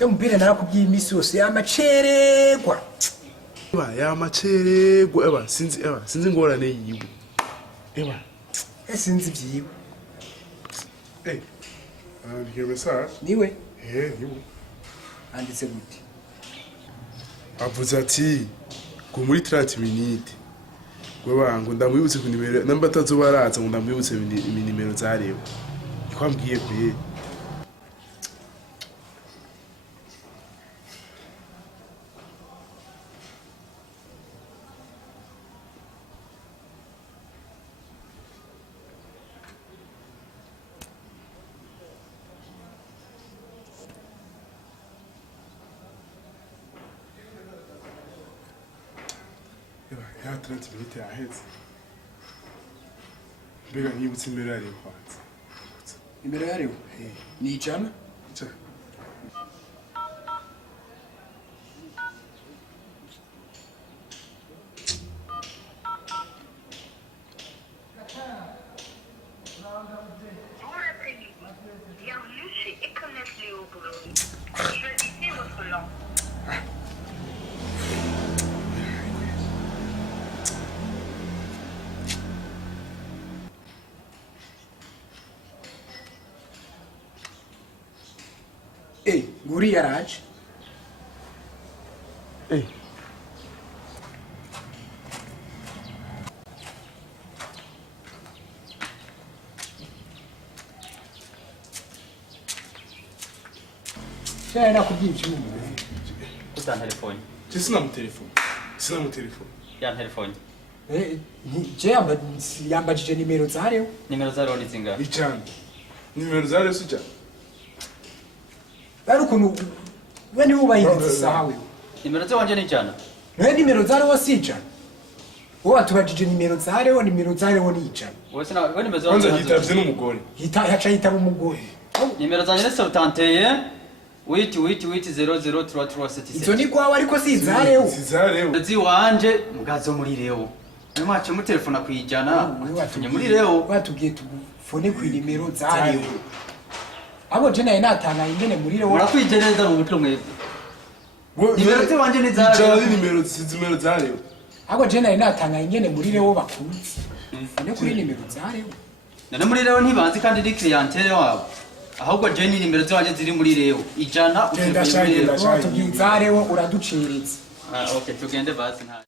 Yo mbere narakubwiye imisi yose yamaceregwa. Yamaceregwa sinzi ngorane yiwe. Sinzi vyiwe. Ndiye message. Niwe? Niwe. Anditse gute? Avuze ati ngo muri 30 minutes. Ngo ndamwibutse ku nimero namba tazobaratsa ngo ndamwibutse nimero zarewe. Ikwambwiye kwe. Ya 30 minutes ahetse. Mbega nibutse nimero yarewe kwanza. Nimero yarewe? Ni ijana? Bienvenue chez Econet Léo Boulogne. Choisissez votre langue. Guri yaraje. Shaya nakubwiye icyuma. Utan telefone. Sina mu telefone. Yan telefone. Je yambajije nimero zarewe. Nimero zaro ni zinga. Ijana. Nimero zarewe sija. Bari ukuntu we niwe ubahinze sawe. Nimero ze wanje ni jana. Nimero zarewe si ijana. Wowe atubajije nimero zarewe ni ijana. We nimero zo. Kwanza yitavye n'umugore. Yaca yitaba umugore. Nimero zanje ni 71 003376. Izo ni kwawe ariko si zarewe. Sizarewe. Zi wanje mugazo muri Leo. Mwache mu telefona kwijana. Tunye muri Leo. Batubwiye tugufone ku nimero zarewe. Abo je naye natanga ingene muri Leo. Murakwigereza mu butwe mwebwe. Nimero ze wanje ni zarewe. Ijana nimero zarewe. Abo je naye natanga ingene muri Leo bakunze. Fone kuri nimero zarewe. None muri Leo ntibanzi kandi di clientele wabo. Ahubwo je ni nimero zanje ziri muri Leo. Ijana utubwiye zarewe uraduciritse. Okay, tugende basi nta.